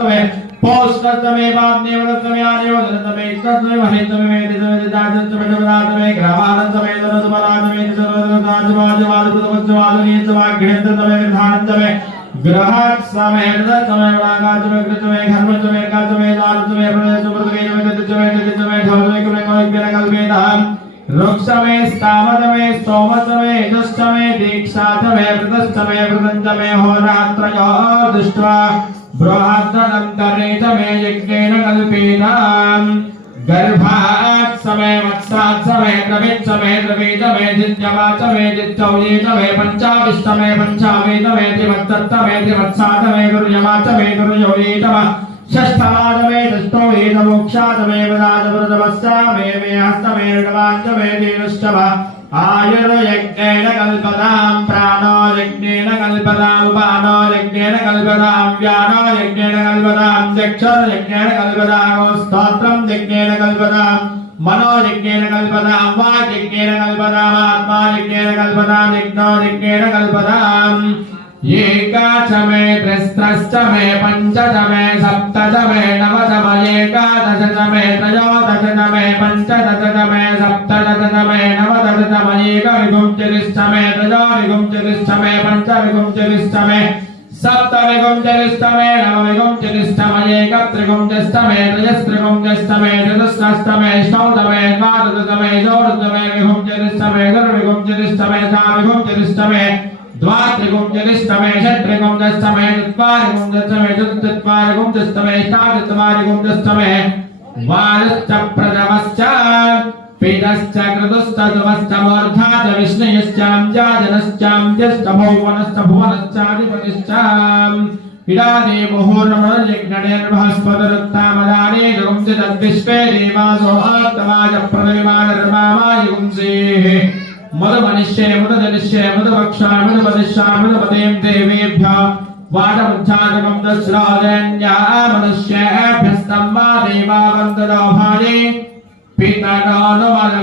पोष्टमे पाप्नेवदत्तमे आनेवदत्तमे तत्तमे महेत्तमे वेदितमे दातत्तमे जगदातमे ग्रामानत्तमे दरतमरातमे दिसर्वदत्ताजवाजवादपुतवज्जवादनीयत्तमाग्नेत्तमे विधानत्तमे ग्रहात्समे दत्तमे वरागात्तमे कृतमे घर्मत्तमे कात्तमे दानत्तमे प्रदेशुप्रदेशमे दत्तमे दत्तमे धवतमे कुलमोग्यनकल्पेतहं रुक्षमे स्थावतमे स्तोमतमे यजस्तमे दीक्षातमे वृतस्तमे वृतन्तमे होरात्रयो दृष्ट्वा बृहदन्तरेतमे यज्ञेन कल्पेतां गर्भात् समय वत्सात् समय द्रवित्समे द्रवीतमे दित्यवाचमे दित्यौयेतमे पञ्चाविष्टमे पञ्चावेतमे त्रिवत्सत्तमे त्रिवत्सातमे गुरुयमाचमे गुरुयोयेतम षष्ठमादमे षष्ठोयेतमोक्षातमे वदाजवृतवस्सामे मे हस्तमे ऋणवाञ्चमे तेनुष्टम आयुर्यज्ञेन कल्पतां प्राणो यज्ञेन कल्पतां उपानो यज्ञेन कल्पतां व्यानो यज्ञेन कल्पतां चक्षुर्यज्ञेन कल्पतां स्तोत्रं यज्ञेन कल्पतां मनो यज्ञेन कल्पतां वाक् यज्ञेन कल्पतां आत्मा यज्ञेन कल्पतां यज्ञो यज्ञेन कल्पतां एकाचमे त्रिस्रश्चमे पञ्चचमे सप्तचमे नवचमे एकादशचमे त्रयोदशचमे पञ्चदशचमे सप्तदशचमे नवदशचमे एकविंशतिश्चमे त्रयोविंशतिश्चमे पञ्चविंशतिश्चमे सप्तविंशतिश्चमे नवविंशतिश्चमे एकत्रिंशतिश्चमे त्रयस्त्रिंशतिश्चमे चतुष्षष्टमे षोडशमे द्वादशमे षोडशमे विंशतिश्चमे चतुर्विंशतिश्चमे सार्वविंशतिश्चमे द्वात्रिंशतिश्चमे षट्त्रिंशतिश्चमे चत्वारिंशतिश्चमे चतुश्चत्वारिंशतिश्चमे अष्टाचत्वारिंशतिश्चमे वारश्च प्रथमश्च पीतश्च क्रतुश्च धुमश्च मूर्धा च विष्णुश्चाम्जाजनश्चाम्यश्च भुवनश्च भुवनश्चाधिपतिश्च इदानीं मुहूर्तमर्यज्ञनिर्बृहस्पतिरुत्तामदाने जगुंसि तद्विश्वे देवासो आत्तमाज प्रदेवानर्मामायुंसेः मधुमनिष्ये मधुजनिष्ये मधुभक्षाय मधुपदिष्याय मधुपदें देवेभ्यः वादमुच्चारकं दश्राजन्या मनुष्येभ्यस्तं वा देवा वन्दनो भाजे पितरो नुमद